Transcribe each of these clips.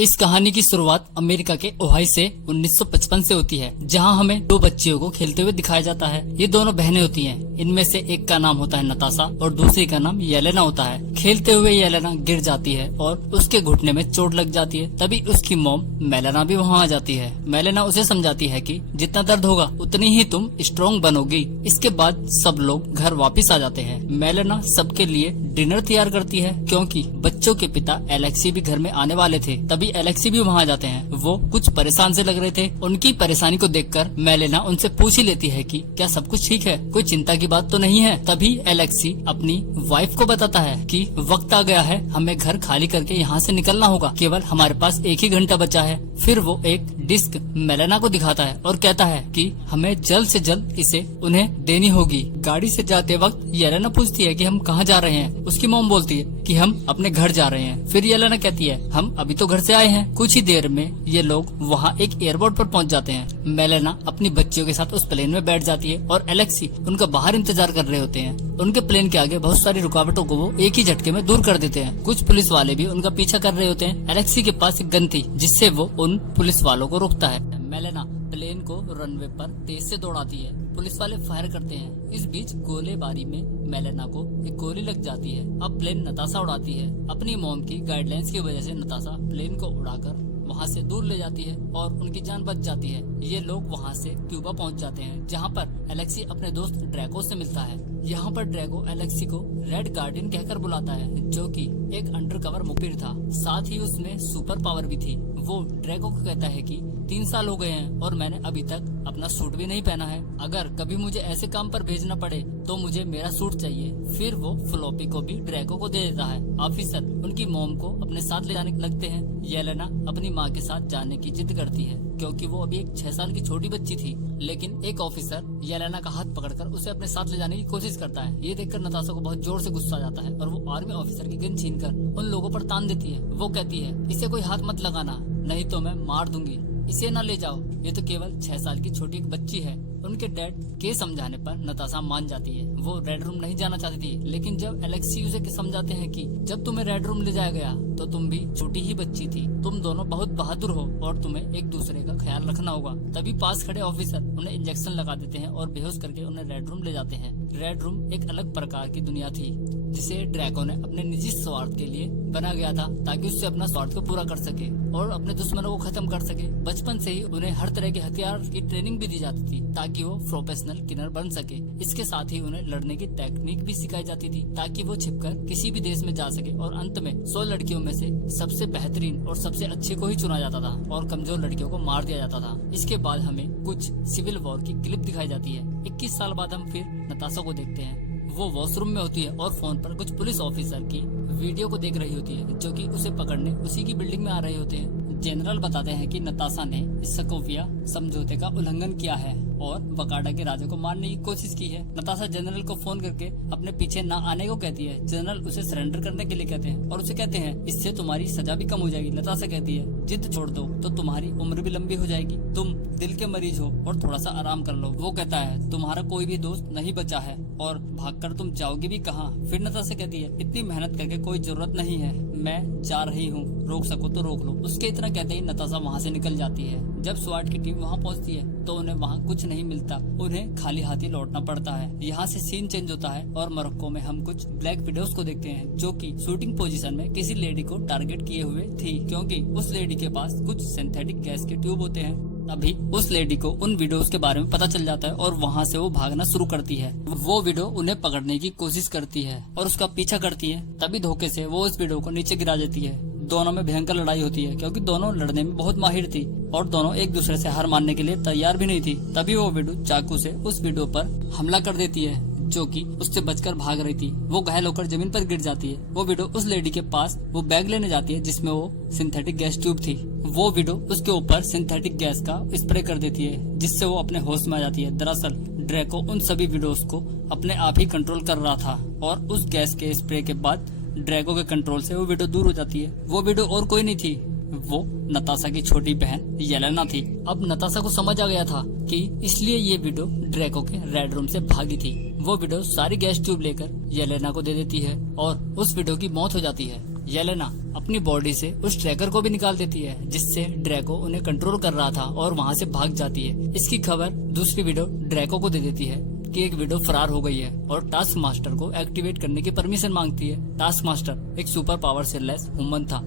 इस कहानी की शुरुआत अमेरिका के ओहायो से 1955 से होती है, जहां हमें दो बच्चियों को खेलते हुए दिखाया जाता है। ये दोनों बहनें होती हैं। इनमें से एक का नाम होता है नताशा और दूसरी का नाम येलेना होता है। खेलते हुए येलेना गिर जाती है और उसके घुटने में चोट लग जाती है। तभी उसकी मॉम मेलेना भी वहां आ जाती है। मेलेना उसे समझाती है कि जितना दर्द होगा उतनी ही तुम स्ट्रॉन्ग बनोगी। इसके बाद सब लोग घर वापस आ जाते हैं। मेलेना सबके लिए डिनर तैयार करती है, क्योंकि बच्चों के पिता एलेक्सी भी घर में आने वाले थे। तभी एलेक्सी भी वहाँ आ जाते हैं। वो कुछ परेशान से लग रहे थे। उनकी परेशानी को देखकर मेलेना उनसे पूछ ही लेती है कि क्या सब कुछ ठीक है, कोई चिंता की बात तो नहीं है। तभी एलेक्सी अपनी वाइफ को बताता है कि वक्त आ गया है, हमें घर खाली करके यहाँ से निकलना होगा, केवल हमारे पास एक ही घंटा बचा है। फिर वो एक डिस्क मेलेना को दिखाता है और कहता है कि हमें जल्द से जल्द इसे उन्हें देनी होगी। गाड़ी से जाते वक्त येलेना पूछती है कि हम कहाँ जा रहे हैं। उसकी मॉम बोलती है कि हम अपने घर जा रहे हैं। फिर येलेना कहती है हम अभी तो घर से आए हैं। कुछ ही देर में ये लोग वहाँ एक एयरपोर्ट पर पहुँच जाते हैं। मेलेना अपनी बच्चियों के साथ उस प्लेन में बैठ जाती है और एलेक्सी उनका बाहर इंतजार कर रहे होते हैं। उनके प्लेन के आगे बहुत सारी रुकावटों को वो एक ही झटके में दूर कर देते हैं। कुछ पुलिस वाले भी उनका पीछा कर रहे होते हैं। एलेक्सी के पास एक गन थी, जिससे वो उन पुलिस वालों को रोकता है। मेलेना प्लेन को रनवे पर तेज से दौड़ाती है। पुलिस वाले फायर करते हैं। इस बीच गोलेबारी में मेलेना को एक गोली लग जाती है। अब प्लेन नताशा उड़ाती है। अपनी मॉम की गाइडलाइंस की वजह से नताशा प्लेन को उड़ाकर वहाँ से दूर ले जाती है और उनकी जान बच जाती है। ये लोग वहाँ से क्यूबा पहुँच जाते हैं, जहाँ पर एलेक्सी अपने दोस्त ड्रैको से मिलता है। यहाँ पर ड्रैको एलेक्सी को रेड गार्डियन कहकर बुलाता है, जो कि एक अंडरकवर मुखबिर था। साथ ही उसमें सुपर पावर भी थी। वो ड्रैको को कहता है कि 3 साल हो गए हैं और मैंने अभी तक अपना सूट भी नहीं पहना है। अगर कभी मुझे ऐसे काम पर भेजना पड़े तो मुझे मेरा सूट चाहिए। फिर वो फ्लॉपी को भी ड्रैको को दे देता है। ऑफिसर उनकी मॉम को अपने साथ ले जाने लगते हैं। येलेना अपनी माँ के साथ जाने की जिद करती है, क्योंकि वो अभी एक 6 साल की छोटी बच्ची थी। लेकिन एक ऑफिसर येलेना का हाथ पकड़कर उसे अपने साथ ले जाने की कोशिश करता है। ये देखकर नताशा को बहुत जोर से गुस्सा आ जाता है और वो आर्मी ऑफिसर की गन छीनकर उन लोगों पर तान देती है। वो कहती है इसे कोई हाथ मत लगाना, नहीं तो मैं मार दूंगी। इसे न ले जाओ, ये तो केवल 6 साल की छोटी एक बच्ची है। उनके डैड के समझाने पर नताशा मान जाती है। वो रेड रूम नहीं जाना चाहती थी, लेकिन जब एलेक्सी उसे समझाते हैं कि जब तुम्हें रेड रूम ले जाया गया तो तुम भी छोटी ही बच्ची थी, तुम दोनों बहुत बहादुर हो और तुम्हें एक दूसरे का ख्याल रखना होगा। तभी पास खड़े ऑफिसर उन्हें इंजेक्शन लगा देते हैं और बेहोश करके उन्हें रेड रूम ले जाते हैं। रेड रूम एक अलग प्रकार की दुनिया थी, जिसे ड्रैको ने अपने निजी स्वार्थ के लिए बना गया था, ताकि उससे अपना स्वार्थ को पूरा कर सके और अपने दुश्मनों को खत्म कर सके। बचपन से ही उन्हें हर तरह के हथियार की ट्रेनिंग भी दी जाती थी, ताकि वो प्रोफेशनल किलर बन सके। इसके साथ ही उन्हें लड़ने की टेक्निक भी सिखाई जाती थी, ताकि वो छिपकर किसी भी देश में जा सके और अंत में 100 लड़कियों में से सबसे बेहतरीन और सबसे अच्छे को ही चुना जाता था और कमजोर लड़कियों को मार दिया जाता था। इसके बाद हमें कुछ सिविल वॉर की क्लिप दिखाई जाती है। 21 साल बाद हम फिर नताशा को देखते हैं। वो वॉशरूम में होती है और फोन पर कुछ पुलिस ऑफिसर की वीडियो को देख रही होती है, जो कि उसे पकड़ने उसी की बिल्डिंग में आ रहे होते हैं। जनरल बताते हैं कि नताशा ने स्कोफिया समझौते का उल्लंघन किया है और वकाडा के राजा को मारने की कोशिश की है। नताशा जनरल को फोन करके अपने पीछे न आने को कहती है। जनरल उसे सरेंडर करने के लिए कहते हैं और उसे कहते हैं इससे तुम्हारी सजा भी कम हो जाएगी। नताशा कहती है जिद छोड़ दो तो तुम्हारी उम्र भी लंबी हो जाएगी, तुम दिल के मरीज हो और थोड़ा सा आराम कर लो। वो कहता है तुम्हारा कोई भी दोस्त नहीं बचा है और भागकर तुम जाओगे भी कहाँ। फिर नताशा कहती है इतनी मेहनत करके कोई जरूरत नहीं है, मैं जा रही हूँ, रोक सको तो रोक लो। उसके इतना कहते ही नताशा वहाँ से निकल जाती है। जब स्वाट की टीम वहाँ पहुँचती है तो उन्हें वहाँ कुछ नहीं मिलता, उन्हें खाली हाथ ही लौटना पड़ता है। यहाँ से सीन चेंज होता है और मोरक्को में हम कुछ ब्लैक विडोज को देखते हैं, जो कि शूटिंग पोजीशन में किसी लेडी को टारगेट किए हुए थी, क्योंकि उस लेडी के पास कुछ सिंथेटिक गैस के ट्यूब होते हैं। अभी उस लेडी को उन वीडियोस के बारे में पता चल जाता है और वहाँ से वो भागना शुरू करती है। वो वीडियो उन्हें पकड़ने की कोशिश करती है और उसका पीछा करती है। तभी धोखे से वो उस वीडियो को नीचे गिरा देती है। दोनों में भयंकर लड़ाई होती है, क्योंकि दोनों लड़ने में बहुत माहिर थी और दोनों एक दूसरे से हार मानने के लिए तैयार भी नहीं थी। तभी वो वीडियो चाकू से उस वीडियो पर हमला कर देती है, जो कि उससे बचकर भाग रही थी। वो घायल होकर जमीन पर गिर जाती है। वो वीडियो उस लेडी के पास वो बैग लेने जाती है, जिसमें वो सिंथेटिक गैस ट्यूब थी। वो वीडियो उसके ऊपर सिंथेटिक गैस का स्प्रे कर देती है, जिससे वो अपने होश में आ जाती है। दरअसल ड्रैको उन सभी वीडियोस को अपने आप ही कंट्रोल कर रहा था और उस गैस के स्प्रे के बाद ड्रैको के कंट्रोल से वो वीडियो दूर हो जाती है। वो वीडियो और कोई नहीं थी, वो नताशा की छोटी बहन येलेना थी। अब नताशा को समझ आ गया था कि इसलिए ये वीडियो ड्रैको के रेड रूम से भागी थी। वो वीडियो सारी गैस ट्यूब लेकर येलेना को दे देती है और उस वीडियो की मौत हो जाती है। येलेना अपनी बॉडी से उस ट्रैकर को भी निकाल देती है, जिससे ड्रैको उन्हें कंट्रोल कर रहा था और वहाँ से भाग जाती है। इसकी खबर दूसरी विडो ड्रैको को दे देती है कि एक विडो फरार हो गई है और टास्क मास्टर को एक्टिवेट करने की परमिशन मांगती है। टास्क मास्टर एक सुपर पावर से लेस ह्यूमन था।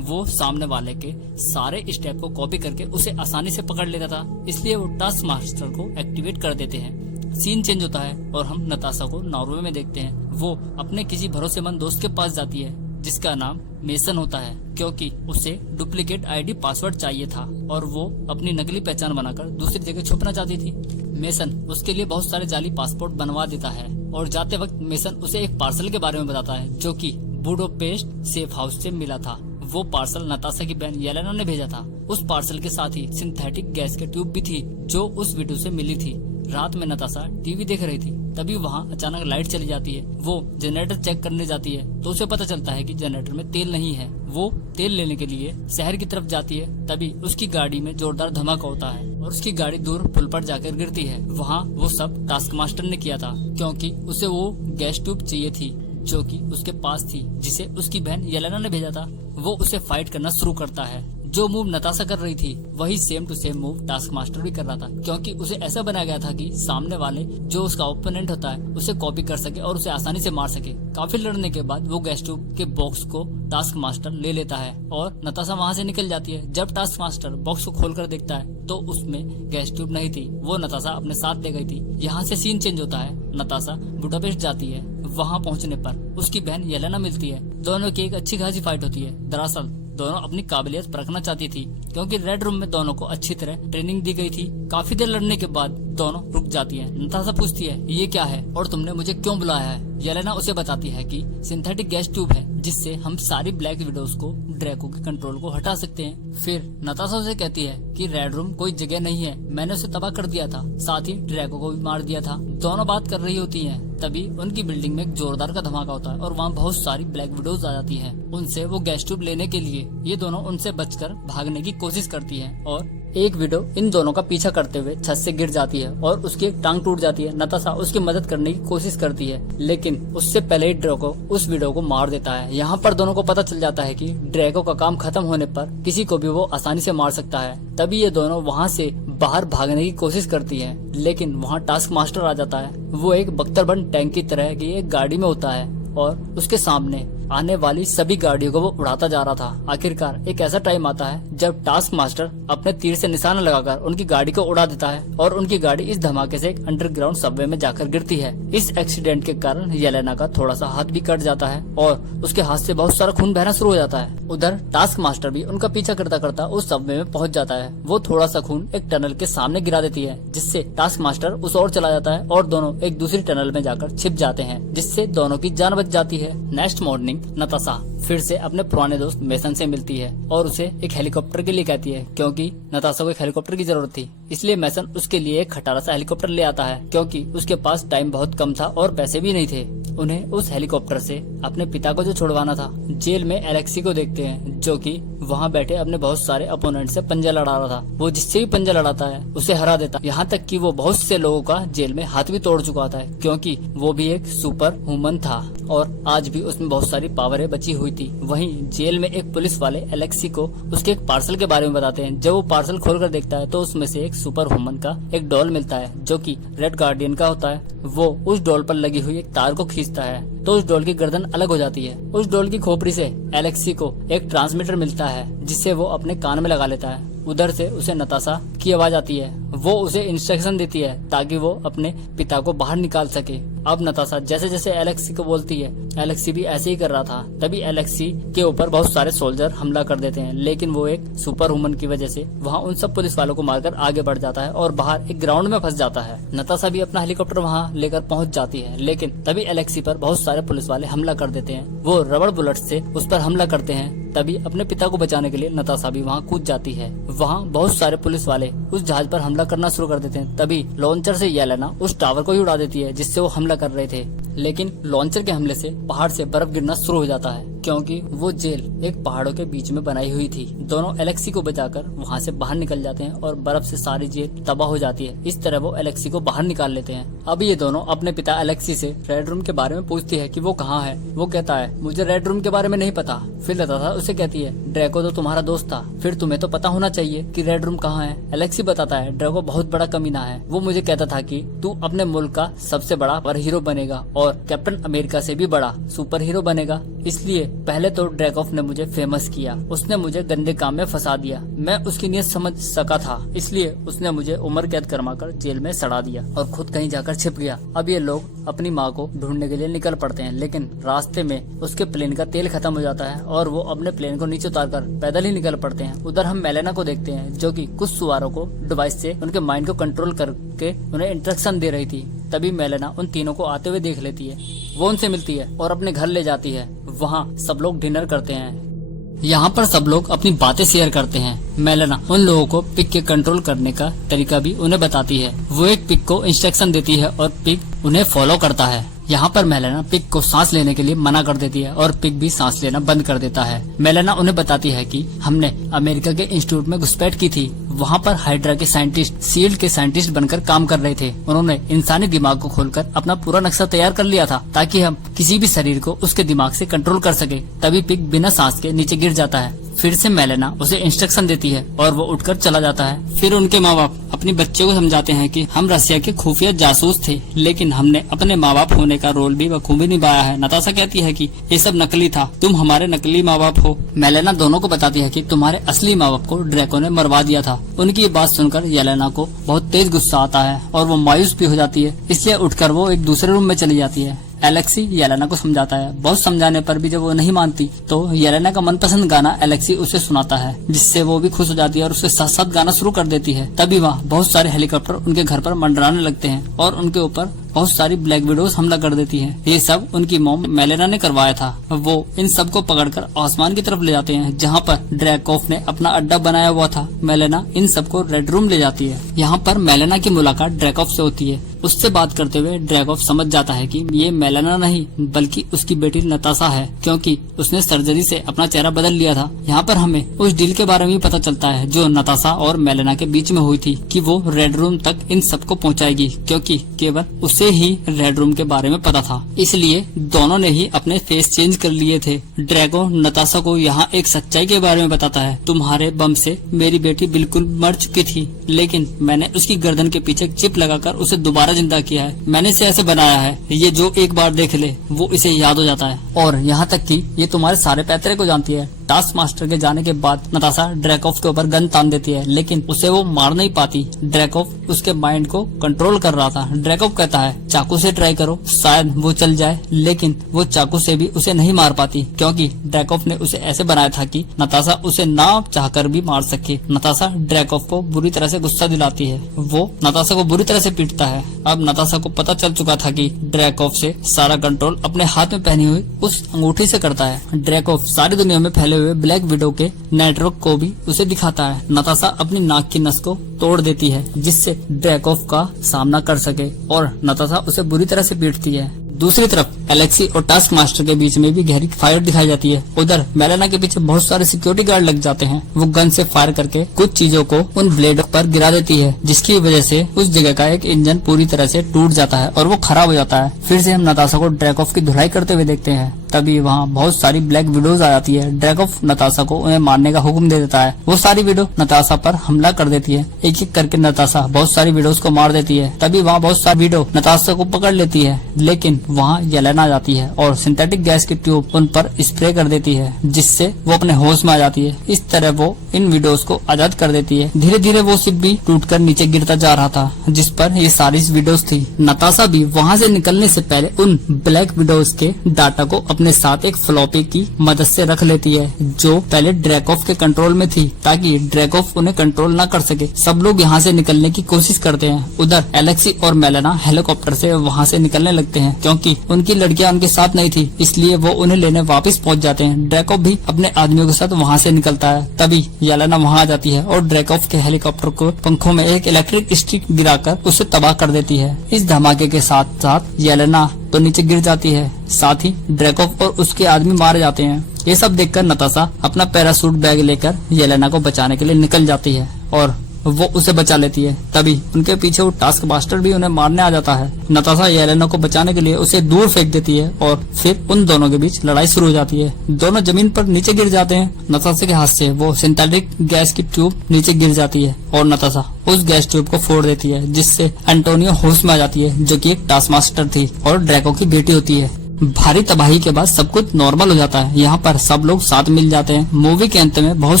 वो सामने वाले के सारे स्टेप को कॉपी करके उसे आसानी से पकड़ लेता था, इसलिए वो टास्क मास्टर को एक्टिवेट कर देते हैं। सीन चेंज होता है और हम नताशा को नॉर्वे में देखते हैं। वो अपने किसी भरोसेमंद दोस्त के पास जाती है जिसका नाम मेसन होता है, क्योंकि उसे डुप्लीकेट आईडी पासवर्ड चाहिए था और वो अपनी नकली पहचान बनाकर दूसरी जगह छुपना चाहती थी। मेसन उसके लिए बहुत सारे जाली पासपोर्ट बनवा देता है और जाते वक्त मेसन उसे एक पार्सल के बारे में बताता है जो कि बुडापेस्ट सेफ हाउस से मिला था। वो पार्सल नताशा की बहन येलेना ने भेजा था। उस पार्सल के साथ ही सिंथेटिक गैस के ट्यूब भी थी जो उस विडो से मिली थी। रात में नताशा टीवी देख रही थी, तभी वहाँ अचानक लाइट चली जाती है। वो जनरेटर चेक करने जाती है तो उसे पता चलता है कि जनरेटर में तेल नहीं है। वो तेल लेने के लिए शहर की तरफ जाती है, तभी उसकी गाड़ी में जोरदार धमाका होता है और उसकी गाड़ी दूर पुल पर जाकर गिरती है। वहाँ वो सब टास्क मास्टर ने किया था, क्योंकि उसे वो गैस ट्यूब चाहिए थी जो कि उसके पास थी, जिसे उसकी बहन येलेना ने भेजा था। वो उसे फाइट करना शुरू करता है। जो मूव नताशा कर रही थी वही same to same move task master भी कर रहा था, क्योंकि उसे ऐसा बनाया गया था कि सामने वाले जो उसका ओपोनेंट होता है उसे कॉपी कर सके और उसे आसानी से मार सके। काफी लड़ने के बाद वो गैस ट्यूब के बॉक्स को टास्क मास्टर ले लेता है और नताशा वहाँ से निकल जाती है। जब टास्क मास्टर बॉक्स को खोलकर देखता है तो उसमें गैस ट्यूब नहीं थी, वो नताशा अपने साथ ले गई थी। यहाँ से सीन चेंज होता है। नताशा बुडापेस्ट जाती है। वहाँ पहुँचने पर उसकी बहन येलेना मिलती है। दोनों की एक अच्छी खासी फाइट होती है। दरअसल दोनों अपनी काबिलियत परखना चाहती थी, क्योंकि रेड रूम में दोनों को अच्छी तरह ट्रेनिंग दी गई थी। काफी देर लड़ने के बाद दोनों रुक जाती हैं। नताशा पूछती है ये क्या है और तुमने मुझे क्यों बुलाया है। येलेना उसे बताती है कि सिंथेटिक गैस ट्यूब है जिससे हम सारी ब्लैक विडोज को ड्रैको के कंट्रोल को हटा सकते हैं। फिर नताशा उसे कहती है कि रेड रूम कोई जगह नहीं है, मैंने उसे तबाह कर दिया था, साथ ही ड्रैको को भी मार दिया था। दोनों बात कर रही होती हैं, तभी उनकी बिल्डिंग में एक जोरदार का धमाका होता है और वहाँ बहुत सारी ब्लैक विडोज आ जाती हैं। उनसे वो गैस ट्यूब लेने के लिए ये दोनों उनसे बचकर भागने की कोशिश करती हैं और एक विडो इन दोनों का पीछा करते हुए छत से गिर जाती है और उसकी एक टांग टूट जाती है। नताशा उसकी मदद करने की कोशिश करती है, लेकिन उससे पहले ही ड्रैको उस विडो को मार देता है। यहाँ पर दोनों को पता चल जाता है कि ड्रैको का काम खत्म होने पर किसी को भी वो आसानी से मार सकता है। तभी ये दोनों वहाँ से बाहर भागने की कोशिश करती है, लेकिन वहाँ टास्क मास्टर आ जाता है। वो एक बख्तरबंद टैंक की तरह की एक गाड़ी में होता है और उसके सामने आने वाली सभी गाड़ियों को वो उड़ाता जा रहा था। आखिरकार एक ऐसा टाइम आता है जब टास्क मास्टर अपने तीर से निशाना लगाकर उनकी गाड़ी को उड़ा देता है और उनकी गाड़ी इस धमाके से एक अंडरग्राउंड सबवे में जाकर गिरती है। इस एक्सीडेंट के कारण येलेना का थोड़ा सा हाथ भी कट जाता है और उसके हाथ से बहुत सारा खून बहना शुरू हो जाता है। उधर टास्क मास्टर भी उनका पीछा करता करता उस सबवे में पहुंच जाता है। वो थोड़ा सा खून एक टनल के सामने गिरा देती है, जिससे टास्क मास्टर उस ओर चला जाता है और दोनों एक दूसरी टनल में जाकर छिप जाते हैं, जिससे दोनों की जान बच जाती है। नेक्स्ट मॉर्निंग नताशा फिर से अपने पुराने दोस्त मेसन से मिलती है और उसे एक हेलीकॉप्टर के लिए कहती है, क्योंकि नताशा को एक हेलीकॉप्टर की जरूरत थी। इसलिए मेसन उसके लिए एक खटारा सा हेलीकॉप्टर ले आता है, क्योंकि उसके पास टाइम बहुत कम था और पैसे भी नहीं थे। उन्हें उस हेलीकॉप्टर से अपने पिता को जो छुड़वाना था। जेल में एलेक्सी को देखते हैं, जो कि वहाँ बैठे अपने बहुत सारे अपोनेंट से पंजा लड़ा रहा था। वो जिससे भी पंजा लड़ाता है उसे हरा देता, यहाँ तक कि वो बहुत से लोगों का जेल में हाथ भी तोड़ चुका था, क्योंकि वो भी एक सुपर ह्यूमन था और आज भी उसमें बहुत सारी पावरें बची हुई थी। वहीं जेल में एक पुलिस वाले एलेक्सी को उसके एक पार्सल के बारे में बताते हैं। जब वो पार्सल खोलकर देखता है तो उसमें से एक सुपर ह्यूमन का एक डॉल मिलता है, जो कि रेड गार्डियन का होता है। वो उस डॉल पर लगी हुई एक तार को खींचता है तो उस डॉल की गर्दन अलग हो जाती है। उस डॉल की खोपड़ी से एलेक्सी को एक ट्रांसमीटर मिलता है, जिसे वो अपने कान में लगा लेता है। उधर से उसे नताशा की आवाज आती है। वो उसे इंस्ट्रक्शन देती है ताकि वो अपने पिता को बाहर निकाल सके। अब नताशा जैसे जैसे एलेक्सी को बोलती है, एलेक्सी भी ऐसे ही कर रहा था। तभी एलेक्सी के ऊपर बहुत सारे सोल्जर हमला कर देते हैं, लेकिन वो एक सुपर ह्यूमन की वजह से वहाँ उन सब पुलिस वालों को मारकर आगे बढ़ जाता है और बाहर एक ग्राउंड में फंस जाता है। नताशा भी अपना हेलीकॉप्टर वहाँ लेकर पहुँच जाती है, लेकिन तभी एलेक्सी पर बहुत सारे पुलिस वाले हमला कर देते हैं। वो रबड़ बुलेट से उस पर हमला करते हैं। तभी अपने पिता को बचाने के लिए नताशा भी वहाँ कूद जाती है। वहाँ बहुत सारे पुलिस वाले उस जहाज पर हमला करना शुरू कर देते हैं। तभी लॉन्चर से येलेना उस टावर को ही उड़ा देती है जिससे वो हमला कर रहे थे, लेकिन लॉन्चर के हमले से पहाड़ से बर्फ गिरना शुरू हो जाता है। क्योंकि वो जेल एक पहाड़ों के बीच में बनाई हुई थी। दोनों एलेक्सी को बचाकर वहाँ से बाहर निकल जाते हैं और बर्फ से सारी जेल तबाह हो जाती है। इस तरह वो एलेक्सी को बाहर निकाल लेते हैं। अब ये दोनों अपने पिता एलेक्सी से रेड रूम के बारे में पूछती है कि वो कहाँ है। वो कहता है मुझे रेड रूम के बारे में नहीं पता। फिर नताशा उसे कहती है ड्रैको तो तुम्हारा दोस्त था, फिर तुम्हें तो पता होना चाहिए कि रेड रूम कहाँ है। एलेक्सी बताता है ड्रैको बहुत बड़ा कमीना है। वो मुझे कहता था कि तू अपने मुल्क का सबसे बड़ा सुपर हीरो बनेगा और कैप्टन अमेरिका से भी बड़ा सुपर हीरो बनेगा। इसलिए पहले तो ड्रैकोफ ने मुझे फेमस किया, उसने मुझे गंदे काम में फंसा दिया। मैं उसकी नीयत समझ सका था, इसलिए उसने मुझे उम्र कैद करवाकर जेल में सड़ा दिया और खुद कहीं जाकर छिप गया। अब ये लोग अपनी माँ को ढूंढने के लिए निकल पड़ते हैं, लेकिन रास्ते में उसके प्लेन का तेल खत्म हो जाता है और वो अपने प्लेन को नीचे उतारकर पैदल ही निकल पड़ते हैं। उधर हम मेलेना को देखते हैं जो कि कुछ सवारों को डिवाइस से उनके माइंड को कंट्रोल करके उन्हें इंस्ट्रक्शन दे रही थी। तभी मेलेना उन तीनों को आते हुए देख लेती है। वो उनसे मिलती है और अपने घर ले जाती है। वहाँ सब लोग डिनर करते हैं। यहाँ पर सब लोग अपनी बातें शेयर करते हैं। मेलेना उन लोगों को पिग के कंट्रोल करने का तरीका भी उन्हें बताती है। वो एक पिग को इंस्ट्रक्शन देती है और पिग उन्हें फॉलो करता है। यहाँ पर मेलेना पिग को सांस लेने के लिए मना कर देती है और पिग भी सांस लेना बंद कर देता है। मेलेना उन्हें बताती है कि हमने अमेरिका के इंस्टीट्यूट में घुसपैठ की थी। वहाँ पर हाइड्रा के साइंटिस्ट शील्ड के साइंटिस्ट बनकर काम कर रहे थे। उन्होंने इंसानी दिमाग को खोलकर अपना पूरा नक्शा तैयार कर लिया था ताकि हम किसी भी शरीर को उसके दिमाग से कंट्रोल कर सके। तभी पिग बिना सांस के नीचे गिर जाता है। फिर से मेलेना उसे इंस्ट्रक्शन देती है और वो उठकर चला जाता है। फिर उनके माँ बाप अपनी बच्चे को समझाते हैं कि हम रसिया के खुफिया जासूस थे, लेकिन हमने अपने माँ बाप होने का रोल भी बखूबी निभाया है। नताशा कहती है कि ये सब नकली था, तुम हमारे नकली माँ बाप हो। मेलेना दोनों को बताती है कि तुम्हारे असली माँ बाप को ड्रैको ने मरवा दिया था। उनकी ये बात सुनकर येलेना को बहुत तेज गुस्सा आता है और वो मायूस भी हो जाती है, इसलिए उठकर वो एक दूसरे रूम में चली जाती है। एलेक्सी येलेना को समझाता है। बहुत समझाने पर भी जब वो नहीं मानती तो येलेना का मनपसंद गाना एलेक्सी उसे सुनाता है, जिससे वो भी खुश हो जाती है और उसके साथ साथ गाना शुरू कर देती है। तभी वहाँ बहुत सारे हेलीकॉप्टर उनके घर पर मंडराने लगते हैं और उनके ऊपर बहुत सारी ब्लैक विडोज हमला कर देती हैं। ये सब उनकी मॉम मेलेना ने करवाया था। वो इन सब को पकड़कर आसमान की तरफ ले जाते हैं जहाँ पर ड्रैकोफ ने अपना अड्डा बनाया हुआ था। मेलेना इन सबको रेड रूम ले जाती है। यहाँ पर मेलेना की मुलाकात ड्रैकोफ से होती है। उससे बात करते हुए ड्रैकोफ समझ जाता है कि ये मेलेना नहीं बल्कि उसकी बेटी नताशा है, क्योंकि उसने सर्जरी से अपना चेहरा बदल लिया था। यहाँ पर हमें उस डील के बारे में पता चलता है जो नताशा और मेलेना के बीच में हुई थी कि वो रेड रूम तक इन सबको पहुँचाएगी, क्योंकि केवल उसे ही रेड रूम के बारे में पता था। इसलिए दोनों ने ही अपने फेस चेंज कर लिए थे। ड्रैको नताशा को यहाँ एक सच्चाई के बारे में बताता है। तुम्हारे बम से मेरी बेटी बिल्कुल मर चुकी थी, लेकिन मैंने उसकी गर्दन के पीछे चिप लगाकर उसे दोबारा जिंदा किया है। मैंने इसे ऐसे बनाया है, ये जो एक बार देख ले वो इसे याद हो जाता है। और यहाँ तक कि ये तुम्हारे सारे पैतरे को जानती है। टास्क मास्टर के जाने के बाद नताशा ड्रैकोफ के ऊपर गन तान देती है, लेकिन उसे वो मार नहीं पाती। ड्रैकोफ उसके माइंड को कंट्रोल कर रहा था। ड्रैकोफ कहता है चाकू से ट्राई करो, शायद वो चल जाए, लेकिन वो चाकू से भी उसे नहीं मार पाती, क्योंकि ड्रैकोफ ने उसे ऐसे बनाया था कि नताशा उसे ना चाहकर भी मार सके। नताशा ड्रैकोफ को बुरी तरह से गुस्सा दिलाती है। वो नताशा को बुरी तरह से पीटता है। अब नताशा को पता चल चुका था कि ड्रैकोफ से सारा कंट्रोल अपने हाथ में पहनी हुई उस अंगूठी से करता है। ड्रैकोफ सारी दुनिया में फैले हुए ब्लैक विडो के नेटवर्क को भी उसे दिखाता है। नताशा अपनी नाक की नस को तोड़ देती है जिससे ड्रैकोफ का सामना कर सके और नताशा उसे बुरी तरह से पीटती है। दूसरी तरफ एलेक्सी और टास्क मास्टर के बीच में भी गहरी फायर दिखाई जाती है। उधर मेलेना के पीछे बहुत सारे सिक्योरिटी गार्ड लग जाते हैं। वो गन से फायर करके कुछ चीजों को उन ब्लेड पर गिरा देती है, जिसकी वजह से उस जगह का एक इंजन पूरी तरह से टूट जाता है और वो खराब हो जाता है। फिर से हम नताशा को ड्रैकोफ की धुलाई करते हुए देखते हैं। तभी वहाँ बहुत सारी ब्लैक विडोज आ जाती है। ड्रैकोफ नताशा को उन्हें मारने का हुक्म दे देता है। वो सारी विडो नताशा पर हमला कर देती है। एक एक करके नताशा बहुत सारी विडोज को मार देती है। तभी वहाँ बहुत सारी विडो नताशा को पकड़ लेती है, लेकिन वहाँ येलेना आ जाती है और सिंथेटिक गैस की ट्यूब उन पर स्प्रे कर देती है, जिससे वो अपने होश में आ जाती है। इस तरह वो इन विडोज को आजाद कर देती है। धीरे धीरे वो शिप भी टूटकर नीचे गिरता जा रहा था, जिस पर ये सारी विडोज थी। नताशा भी वहाँ से निकलने से पहले उन ब्लैक विडोज के डाटा को अपने साथ एक फ्लॉपी की मदद से रख लेती है, जो पहले ड्रैकोफ के कंट्रोल में थी, ताकि ड्रैकोफ उन्हें कंट्रोल न कर सके। सब लोग यहाँ से निकलने की कोशिश करते हैं। उधर एलेक्सी और मेलेना हेलीकॉप्टर से वहाँ से निकलने लगते हैं, क्योंकि उनकी लड़कियां उनके साथ नहीं थी, इसलिए वो उन्हें लेने वापस पहुंच जाते हैं। ड्रैकोव भी अपने आदमियों के साथ वहां से निकलता है। तभी येलेना वहां आ जाती है और ड्रैकोव के हेलीकॉप्टर को पंखों में एक इलेक्ट्रिक स्टिक गिराकर उसे तबाह कर देती है। इस धमाके के साथ साथ येलेना तो नीचे गिर जाती है, साथ ही ड्रैकोव और उसके आदमी मारे जाते हैं। ये सब देखकर नताशा अपना पैराशूट बैग लेकर येलेना को बचाने के लिए निकल जाती है और वो उसे बचा लेती है। तभी उनके पीछे वो टास्क मास्टर भी उन्हें मारने आ जाता है। नताशा येलेना को बचाने के लिए उसे दूर फेंक देती है और फिर उन दोनों के बीच लड़ाई शुरू हो जाती है। दोनों जमीन पर नीचे गिर जाते हैं। नताशा के हाथ से वो सिंथेटिक गैस की ट्यूब नीचे गिर जाती है और नताशा उस गैस ट्यूब को फोड़ देती है, जिससे एंटोनियो होश में आ जाती है, जो कि एक टास्क मास्टर थी और ड्रैको की बेटी होती है। भारी तबाही के बाद सब कुछ नॉर्मल हो जाता है। यहाँ पर सब लोग साथ मिल जाते हैं। मूवी के अंत में बहुत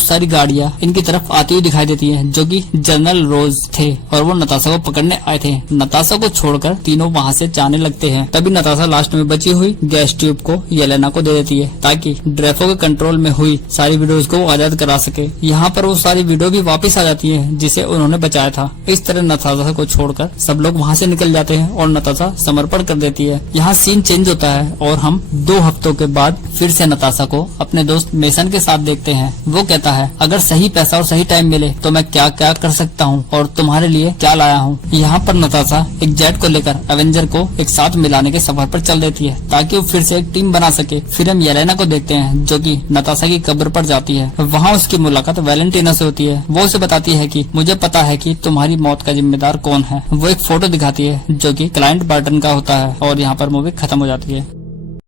सारी गाड़ियाँ इनकी तरफ आती हुई दिखाई देती हैं, जो कि जनरल रोज थे और वो नताशा को पकड़ने आए थे। नताशा को छोड़कर तीनों वहाँ से जाने लगते हैं। तभी नताशा लास्ट में बची हुई गैस ट्यूब को येलेना को दे देती है, ताकि ड्रैको के कंट्रोल में हुई सारी वीडियोज को आजाद करा सके। यहाँ पर वो सारी वीडियो भी वापस आ जाती है जिसे उन्होंने बचाया था। इस तरह नताशा को छोड़कर सब लोग वहाँ से निकल जाते हैं और नताशा समर्पण कर देती है। यहाँ सीन चेंज होता है और हम 2 हफ्तों के बाद फिर से नताशा को अपने दोस्त मेसन के साथ देखते हैं। वो कहता है, अगर सही पैसा और सही टाइम मिले तो मैं क्या क्या कर सकता हूँ और तुम्हारे लिए क्या लाया हूँ। यहाँ पर नताशा एक जेट को लेकर एवेंजर को एक साथ मिलाने के सफर पर चल देती है, ताकि वो फिर से एक टीम बना सके। फिर हम येलेना को देखते हैं, जो कि नताशा की कब्र पर जाती है। वहाँ उसकी मुलाकात वैलेंटीना से होती है। वो उसे बताती है कि मुझे पता है कि तुम्हारी मौत का जिम्मेदार कौन है। वो एक फोटो दिखाती है, जो कि क्लाइंट बर्टन का होता है और यहाँ पर मूवी खत्म हो जाती है।